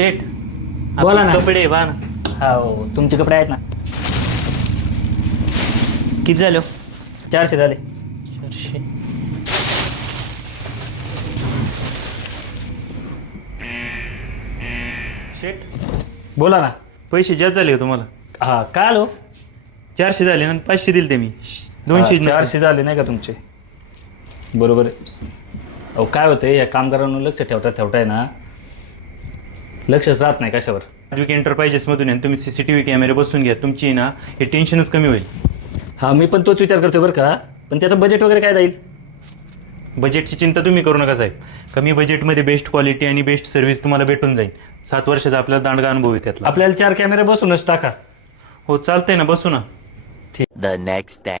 शेठ बोला ना. कपडे पहा ना. हो तुमचे कपडे आहेत ना. किती झाले हो? 400 झाले. 400. शेठ बोला ना. पैसे जास्त झाले हो तुम्हाला. हा काय आलो. 400 झाले ना, 500 दिले ते मी. 200 400 झाले नाही का तुमचे. बरोबर आहे. अहो काय होतंय या कामगारांना लक्ष ठेवता आहे ना, लक्षच राहत नाही कशावर. वीक एंटरप्राइजेस मधून आहे, तुम्ही CCTV कॅमेरे बसून घ्या, तुमची ना हे टेन्शनच कमी होईल. हा मी पण तोच विचार करतोय बरं का, पण त्याचं बजेट वगैरे काय जाईल. बजेटची चिंता तुम्ही करू नका साहेब. कमी बजेटमध्ये बेस्ट क्वालिटी आणि बेस्ट सर्व्हिस तुम्हाला भेटून जाईल. 7 वर्षाचा आपल्याला दांडगा अनुभव आहे त्यातला. आपल्याला 4 कॅमेरे बसूनच टाका. हो चालतंय ना, बसू ना. The next day.